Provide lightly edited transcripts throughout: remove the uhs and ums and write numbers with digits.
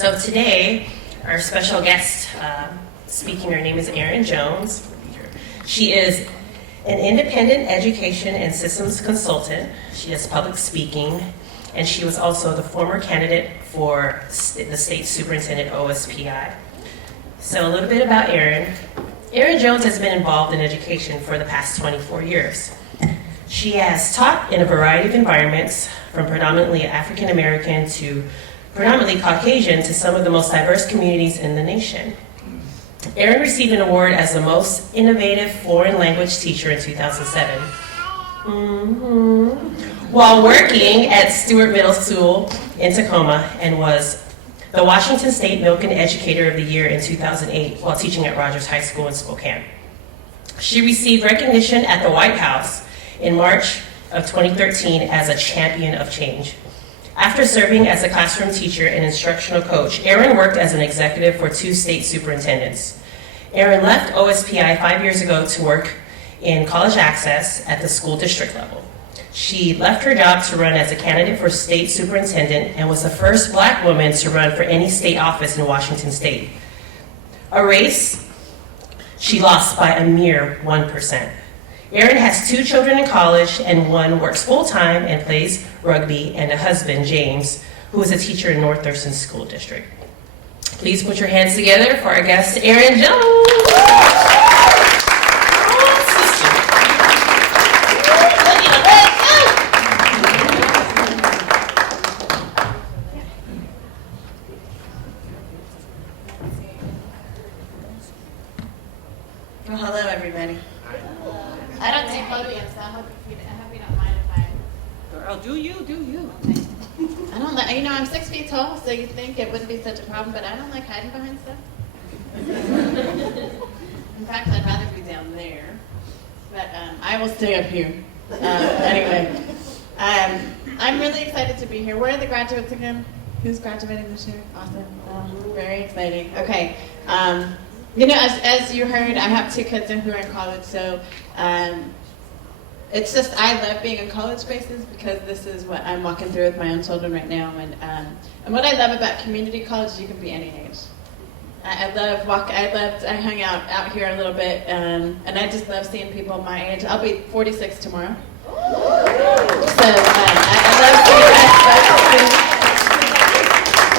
So today, our special guest speaking, her name is Erin Jones. She is an independent education and systems consultant. She does public speaking, and she was also the former candidate for the state superintendent OSPI. So a little bit about Erin. Erin Jones has been involved in education for the past 24 years. She has taught in a variety of environments, from predominantly African American to predominantly Caucasian to some of the most diverse communities in the nation. Erin received an award as the most innovative foreign language teacher in 2007. While working at Stewart Middle School in Tacoma, and was the Washington State Milken Educator of the Year in 2008 while teaching at Rogers High School in Spokane. She received recognition at the White House in March of 2013 as a champion of change. After serving as a classroom teacher and instructional coach, Erin worked as an executive for 2 state superintendents. Erin left OSPI 5 years ago to work in college access at the school district level. She left her job to run as a candidate for state superintendent and was the first Black woman to run for any state office in Washington state. A race she lost by a mere 1%. Erin has 2 children in college, and one works full-time and plays rugby, and a husband, James, who is a teacher in North Thurston School District. Please put your hands together for our guest, Erin Jones. Well, hello, everybody. I don't take podiums, so I hope you don't mind if I... Girl, do you. I don't like, I'm 6 feet tall, so you'd think it wouldn't be such a problem, but I don't like hiding behind stuff. In fact, I'd rather be down there. But I will stay up here. Anyway, I'm really excited to be here. Where are the graduates again? Who's graduating this year? Awesome. Very exciting. Okay. As you heard, I have 2 kids who are in college, so it's just, I love being in college spaces because this is what I'm walking through with my own children right now. And what I love about community college is you can be any age. I hung out here a little bit, and I just love seeing people my age. I'll be 46 tomorrow. So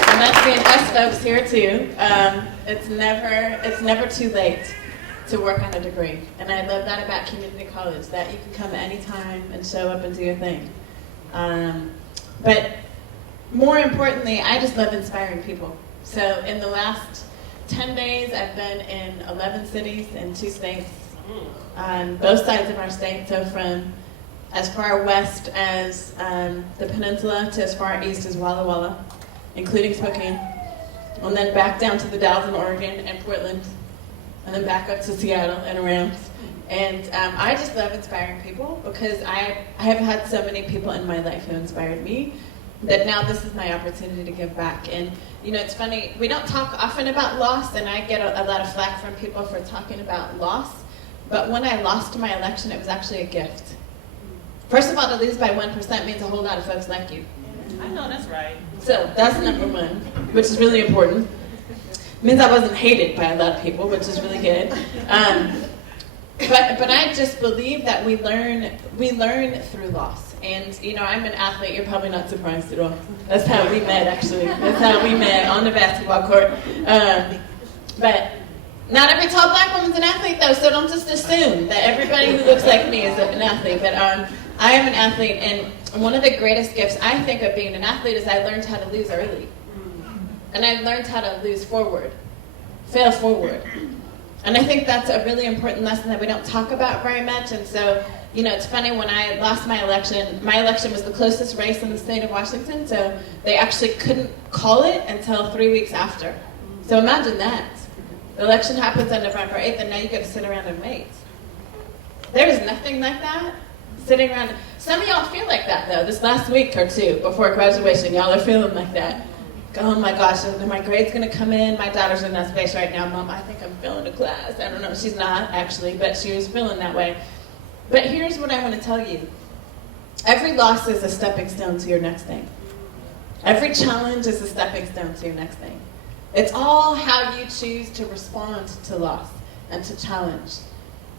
I love being us folks here too. It's never too late to work on a degree, and I love that about community college, that you can come anytime and show up and do your thing. But more importantly, I just love inspiring people. So in the last 10 days, I've been in 11 cities in 2 states, on both sides of our state, so from as far west as the peninsula to as far east as Walla Walla, including Spokane, and then back down to the Dalles in Oregon and Portland, and then back up to Seattle and around. And I just love inspiring people because I have had so many people in my life who inspired me that now this is my opportunity to give back. And it's funny, we don't talk often about loss, and I get a lot of flack from people for talking about loss, but when I lost my election, it was actually a gift. First of all, to lose by 1% means a whole lot of folks like you. I know that's right. So that's number 1, which is really important. It means I wasn't hated by a lot of people, which is really good. But I just believe that we learn through loss. And I'm an athlete. You're probably not surprised at all. That's how we met, actually. That's how we met on the basketball court. But not every tall Black woman's an athlete, though. So don't just assume that everybody who looks like me is an athlete. But I am an athlete, and one of the greatest gifts I think of being an athlete is I learned how to lose early. And I learned how to lose forward, fail forward. And I think that's a really important lesson that we don't talk about very much. And so, it's funny, when I lost my election was the closest race in the state of Washington, so they actually couldn't call it until 3 weeks after. So imagine that. The election happens on November 8th, and now you got to sit around and wait. There is nothing like that. Sitting around. Some of y'all feel like that, though. This last week or 2 before graduation, y'all are feeling like that. Oh my gosh, are my grades going to come in? My daughter's in that space right now. Mom, I think I'm failing a class. I don't know. She's not, actually, but she was feeling that way. But here's what I want to tell you. Every loss is a stepping stone to your next thing. Every challenge is a stepping stone to your next thing. It's all how you choose to respond to loss and to challenge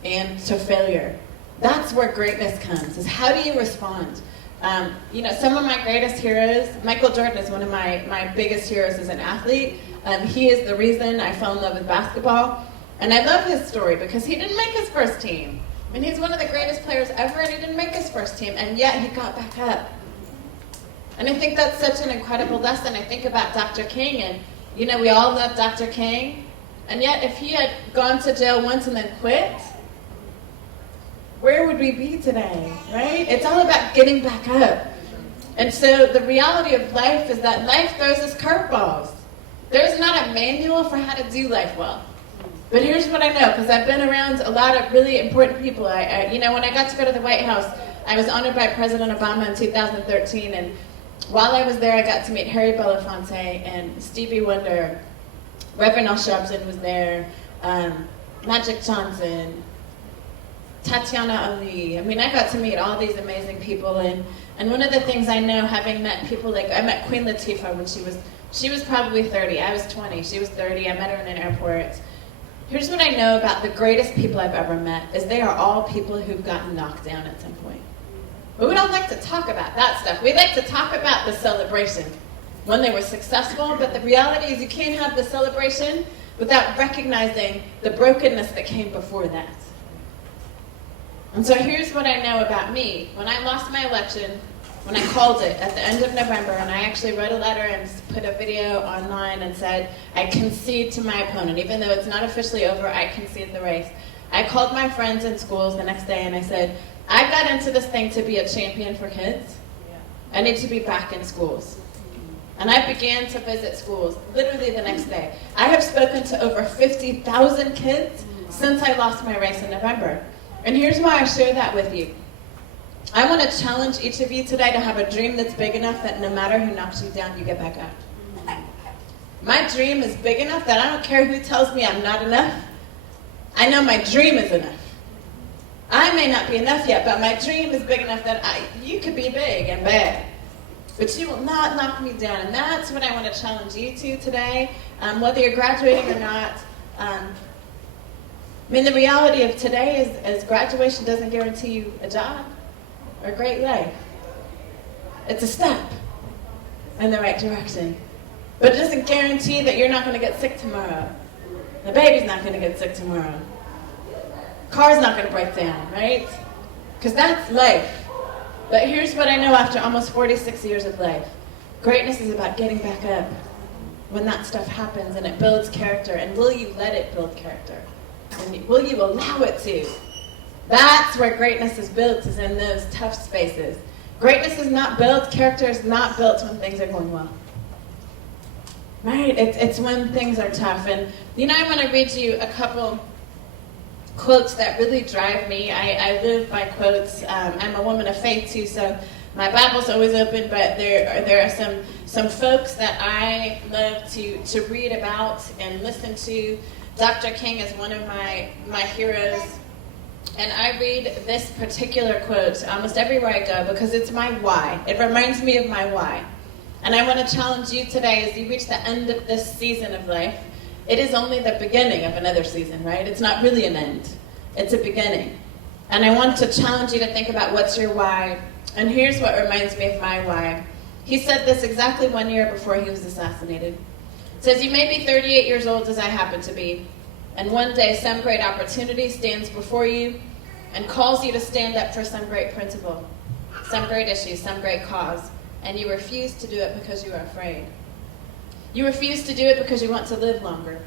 and to failure. That's where greatness comes, is how do you respond? Some of my greatest heroes, Michael Jordan is one of my biggest heroes as an athlete. He is the reason I fell in love with basketball. And I love his story because he didn't make his first team. I mean, he's one of the greatest players ever, and he didn't make his first team, and yet he got back up. And I think that's such an incredible lesson. I think about Dr. King, and we all love Dr. King, and yet if he had gone to jail once and then quit, where would we be today, right? It's all about getting back up. And so the reality of life is that life throws us curveballs. There's not a manual for how to do life well. But here's what I know, because I've been around a lot of really important people. When I got to go to the White House, I was honored by President Obama in 2013, and while I was there, I got to meet Harry Belafonte and Stevie Wonder. Reverend Al Sharpton was there, Magic Johnson, Tatiana Ali. I mean, I got to meet all these amazing people, and one of the things I know, having met people like, I met Queen Latifah when she was probably 30. I was 20. She was 30. I met her in an airport. Here's what I know about the greatest people I've ever met, is they are all people who've gotten knocked down at some point. But we don't like to talk about that stuff. We like to talk about the celebration when they were successful, but the reality is you can't have the celebration without recognizing the brokenness that came before that. And so here's what I know about me. When I lost my election, when I called it at the end of November, and I actually wrote a letter and put a video online and said, I concede to my opponent. Even though it's not officially over, I concede the race. I called my friends in schools the next day and I said, I got into this thing to be a champion for kids. I need to be back in schools. And I began to visit schools literally the next day. I have spoken to over 50,000 kids since I lost my race in November. And here's why I share that with you. I want to challenge each of you today to have a dream that's big enough that no matter who knocks you down, you get back up. My dream is big enough that I don't care who tells me I'm not enough. I know my dream is enough. I may not be enough yet, but my dream is big enough that you could be big and bad, but you will not knock me down. And that's what I want to challenge you to today, whether you're graduating or not. The reality of today is graduation doesn't guarantee you a job or a great life. It's a step in the right direction. But it doesn't guarantee that you're not going to get sick tomorrow. The baby's not going to get sick tomorrow. Car's not going to break down, right? Because that's life. But here's what I know after almost 46 years of life. Greatness is about getting back up when that stuff happens, and it builds character. And will you let it build character? And will you allow it to? That's where greatness is built, is in those tough spaces. Greatness is not built, character is not built when things are going well. Right? It's when things are tough. And I want to read you a couple quotes that really drive me. I live by quotes. I'm a woman of faith too, so my Bible's always open, but there are some folks that I love to read about and listen to. Dr. King is one of my heroes. And I read this particular quote almost everywhere I go because it's my why. It reminds me of my why. And I want to challenge you today as you reach the end of this season of life. It is only the beginning of another season, right? It's not really an end. It's a beginning. And I want to challenge you to think about what's your why. And here's what reminds me of my why. He said this exactly 1 year before he was assassinated. It says, you may be 38 years old as I happen to be, and one day some great opportunity stands before you and calls you to stand up for some great principle, some great issue, some great cause, and you refuse to do it because you are afraid. You refuse to do it because you want to live longer.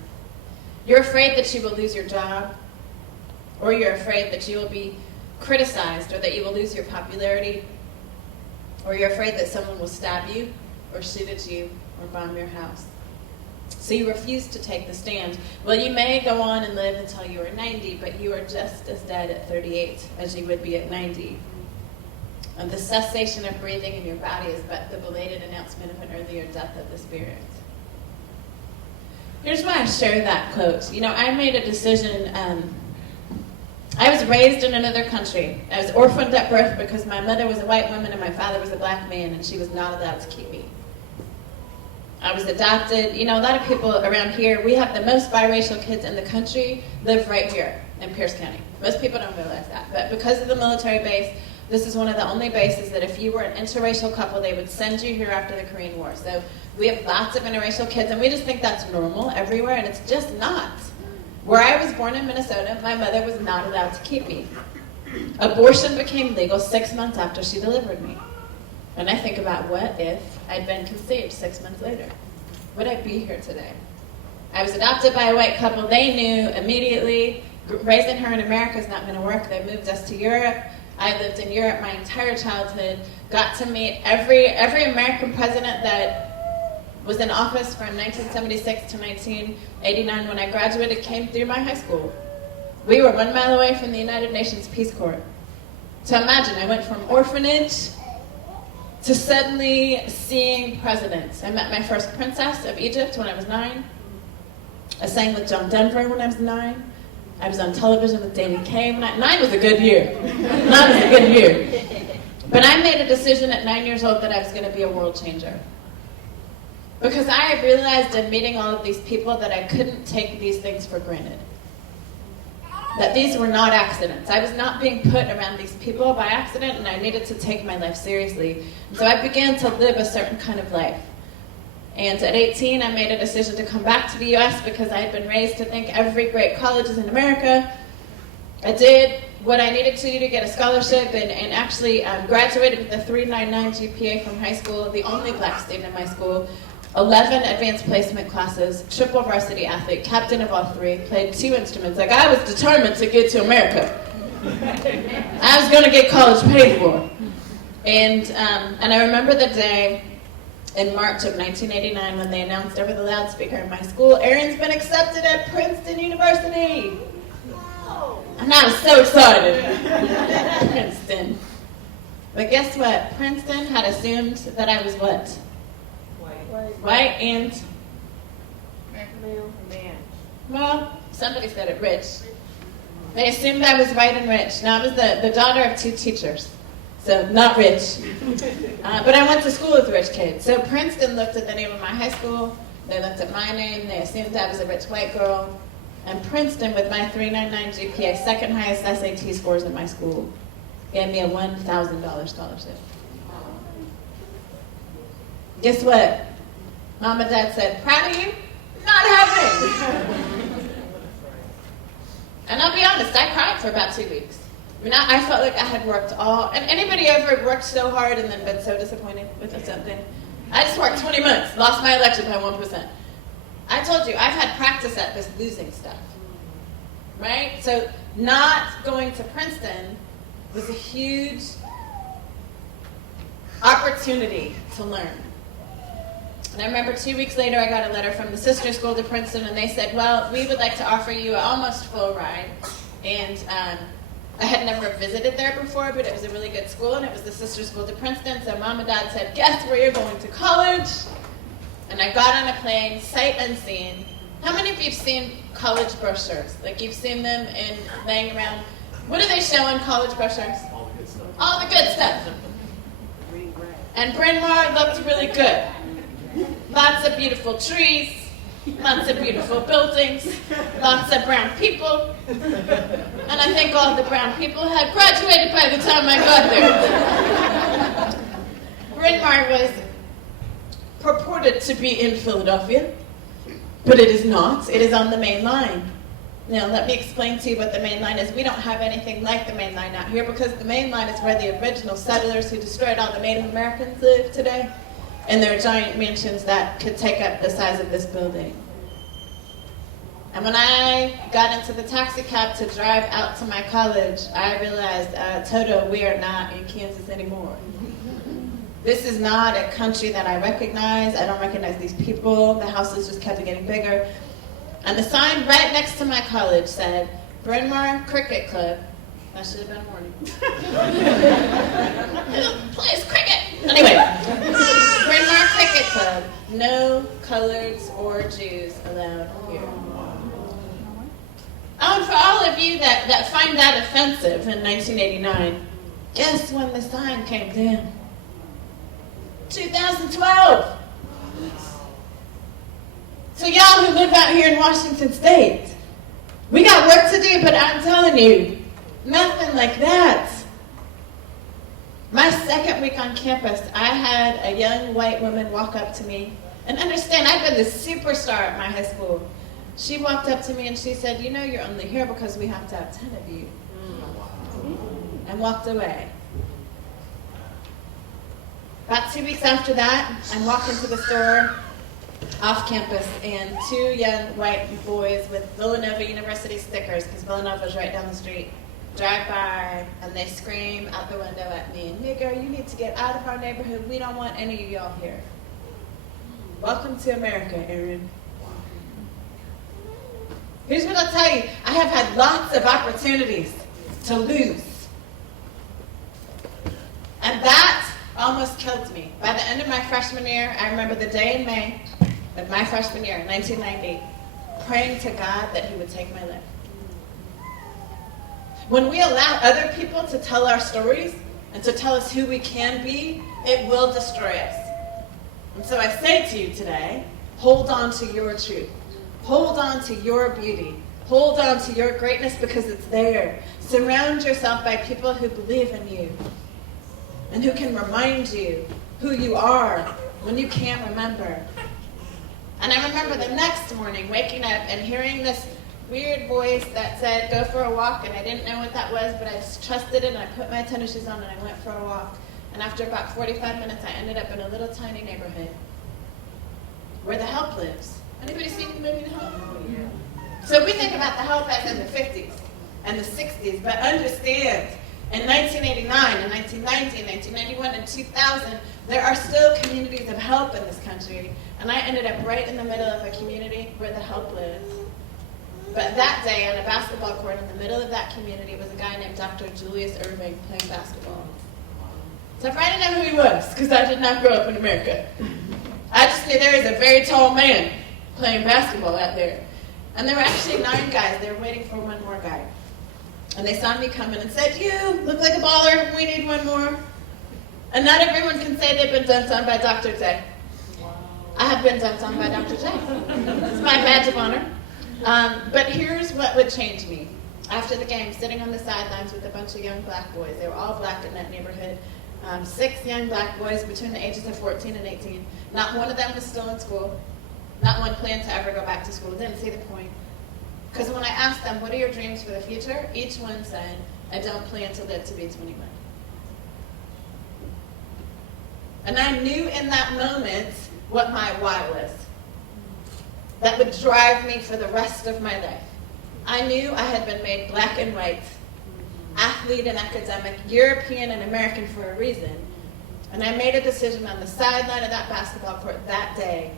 You're afraid that you will lose your job, or you're afraid that you will be criticized, or that you will lose your popularity, or you're afraid that someone will stab you, or shoot at you, or bomb your house. So you refuse to take the stand. Well, you may go on and live until you are 90, but you are just as dead at 38 as you would be at 90. And the cessation of breathing in your body is but the belated announcement of an earlier death of the spirit. Here's why I share that quote. I made a decision. I was raised in another country. I was orphaned at birth because my mother was a white woman and my father was a black man, and she was not allowed to keep me. I was adopted. You know, a lot of people around here, we have the most biracial kids in the country live right here in Pierce County. Most people don't realize that. But because of the military base, this is one of the only bases that if you were an interracial couple, they would send you here after the Korean War. So we have lots of interracial kids, and we just think that's normal everywhere, and it's just not. Where I was born in Minnesota, my mother was not allowed to keep me. Abortion became legal 6 months after she delivered me. And I think about, what if I'd been conceived 6 months later? Would I be here today? I was adopted by a white couple. They knew immediately, raising her in America is not going to work. They moved us to Europe. I lived in Europe my entire childhood, got to meet every American president that was in office from 1976 to 1989. When I graduated, came through my high school. We were 1 mile away from the United Nations Peace Corps. So imagine, I went from orphanage to suddenly seeing presidents. I met my first princess of Egypt when I was 9. I sang with John Denver when I was 9. I was on television with Danny Kaye when 9 was a good year. 9 was a good year. But I made a decision at 9 years old that I was going to be a world changer. Because I had realized in meeting all of these people that I couldn't take these things for granted. That these were not accidents. I was not being put around these people by accident, and I needed to take my life seriously. And so I began to live a certain kind of life. And at 18, I made a decision to come back to the U.S. because I had been raised to think every great college is in America. I did what I needed to do to get a scholarship and actually graduated with a 3.99 GPA from high school, the only black student in my school, 11 advanced placement classes, triple varsity athlete, captain of all 3, played 2 instruments. Like, I was determined to get to America. I was going to get college paid for. And I remember the day in March of 1989 when they announced over the loudspeaker in my school, Erin's been accepted at Princeton University. And I was so excited. Princeton. But guess what? Princeton had assumed that I was what? White and? Well, somebody said it, rich. They assumed I was white and rich. Now, I was the daughter of 2 teachers. So, not rich. But I went to school with rich kids. So Princeton looked at the name of my high school. They looked at my name. They assumed I was a rich white girl. And Princeton, with my 3.99 GPA, second highest SAT scores in my school, gave me a $1,000 scholarship. Guess what? Mom and Dad said, proud of you? Not happening. And I'll be honest, I cried for about 2 weeks. I mean, I felt like I had worked and anybody ever worked so hard and then been so disappointed with something? I just worked 20 months, lost my election by 1%. I told you, I've had practice at this losing stuff, right? So not going to Princeton was a huge opportunity to learn. And I remember 2 weeks later, I got a letter from the sister school to Princeton, and they said, well, we would like to offer you an almost full ride. And I had never visited there before, but it was a really good school, and it was the sister school to Princeton. So Mom and Dad said, guess where you're going to college? And I got on a plane, sight unseen. How many of you have seen college brochures? Like, you've seen them laying around. What do they show in college brochures? All the good stuff. All the good stuff. And Bryn Mawr looked really good. Lots of beautiful trees, lots of beautiful buildings, lots of brown people. And I think all the brown people had graduated by the time I got there. Bryn Mawr was purported to be in Philadelphia, but it is not. It is on the main line. Now, let me explain to you what the main line is. We don't have anything like the main line out here because the main line is where the original settlers who destroyed all the Native Americans live today. And there are giant mansions that could take up the size of this building. And when I got into the taxi cab to drive out to my college, I realized, Toto, we are not in Kansas anymore. This is not a country that I recognize. I don't recognize these people. The houses just kept getting bigger. And the sign right next to my college said, Bryn Mawr Cricket Club. That should have been a warning. Who plays cricket? Anyway, Bryn Mawr Cricket Club. No coloreds or Jews allowed here. Oh, and for all of you that find that offensive in 1989, guess when the sign came down? 2012. So y'all who live out here in Washington State, we got work to do, but I'm telling you, nothing like that. My second week on campus, I had a young white woman walk up to me. And understand, I've been the superstar at my high school. She walked up to me and she said, you know, you're only here because we have to have 10 of you. And walked away. About 2 weeks after that, I'm walking to the store off campus, and two young white boys with Villanova University stickers, because Villanova's right down the street, drive by and they scream out the window at me, "Nigger, you need to get out of our neighborhood. We don't want any of y'all here." Welcome to America, Erin. Here's what I'll tell you. I have had lots of opportunities to lose. And that almost killed me. By the end of my freshman year, I remember the day in May of my freshman year, 1990, praying to God that he would take my life. When we allow other people to tell our stories and to tell us who we can be, it will destroy us. And so I say to you today, hold on to your truth. Hold on to your beauty. Hold on to your greatness because it's there. Surround yourself by people who believe in you and who can remind you who you are when you can't remember. And I remember the next morning waking up and hearing this weird voice that said, "Go for a walk," and I didn't know what that was, but I just trusted it, and I put my tennis shoes on and I went for a walk. And after about 45 minutes, I ended up in a little tiny neighborhood where the Help lives. Anybody seen the movie The Help? So we think about the Help as in the 50s and the 60s, but understand, in 1989, and 1990, and 1991, and 2000, there are still communities of help in this country. And I ended up right in the middle of a community where the Help lives. But that day, on a basketball court in the middle of that community, was a guy named Dr. Julius Irving playing basketball. So I didn't know who he was, because I did not grow up in America. I just knew there was a very tall man playing basketball out there. And there were actually 9 guys. They were waiting for one more guy. And they saw me coming and said, "You look like a baller. We need one more." And not everyone can say they've been dunked on by Dr. J. I have been dunked on by Dr. J. It's my badge of honor. But here's what would change me. After the game, sitting on the sidelines with a bunch of young black boys. They were all black in that neighborhood. 6 young black boys between the ages of 14 and 18. Not one of them was still in school. Not one planned to ever go back to school. Didn't see the point. Because when I asked them, "What are your dreams for the future?" each one said, "I don't plan to live to be 21. And I knew in that moment what my why was. That would drive me for the rest of my life. I knew I had been made black and white, athlete and academic, European and American for a reason. And I made a decision on the sideline of that basketball court that day.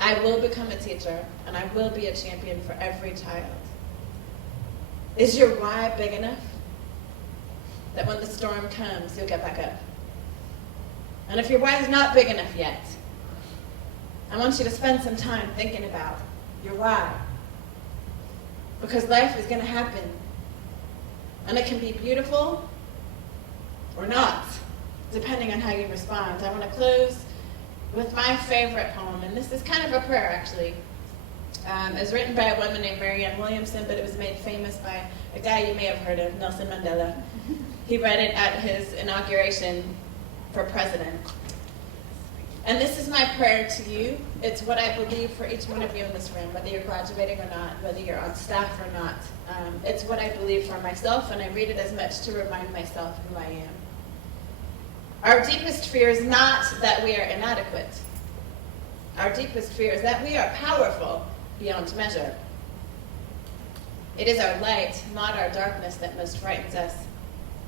I will become a teacher, and I will be a champion for every child. Is your why big enough that when the storm comes, you'll get back up? And if your why is not big enough yet, I want you to spend some time thinking about your why. Because life is going to happen. And it can be beautiful or not, depending on how you respond. I want to close with my favorite poem, and this is kind of a prayer, actually. It was written by a woman named Marianne Williamson, but it was made famous by a guy you may have heard of, Nelson Mandela. He read it at his inauguration for president. And this is my prayer to you. It's what I believe for each one of you in this room, whether you're graduating or not, whether you're on staff or not. It's what I believe for myself, and I read it as much to remind myself who I am. Our deepest fear is not that we are inadequate. Our deepest fear is that we are powerful beyond measure. It is our light, not our darkness, that most frightens us.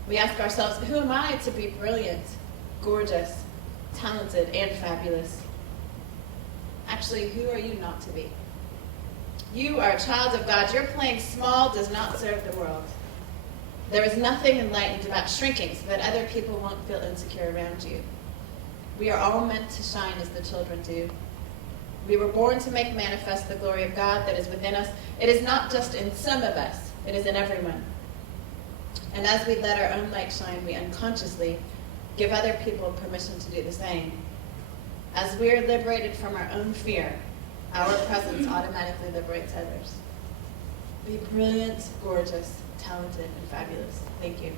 We ask ourselves, who am I to be brilliant, gorgeous, talented, and fabulous? Actually, who are you not to be? You are a child of God. Your playing small does not serve the world. There is nothing enlightened about shrinking so that other people won't feel insecure around you. We are all meant to shine as the children do. We were born to make manifest the glory of God that is within us. It is not just in some of us, it is in everyone. And as we let our own light shine, we unconsciously give other people permission to do the same. As we are liberated from our own fear, Our presence automatically liberates others. Be brilliant, gorgeous, talented, and fabulous. Thank you.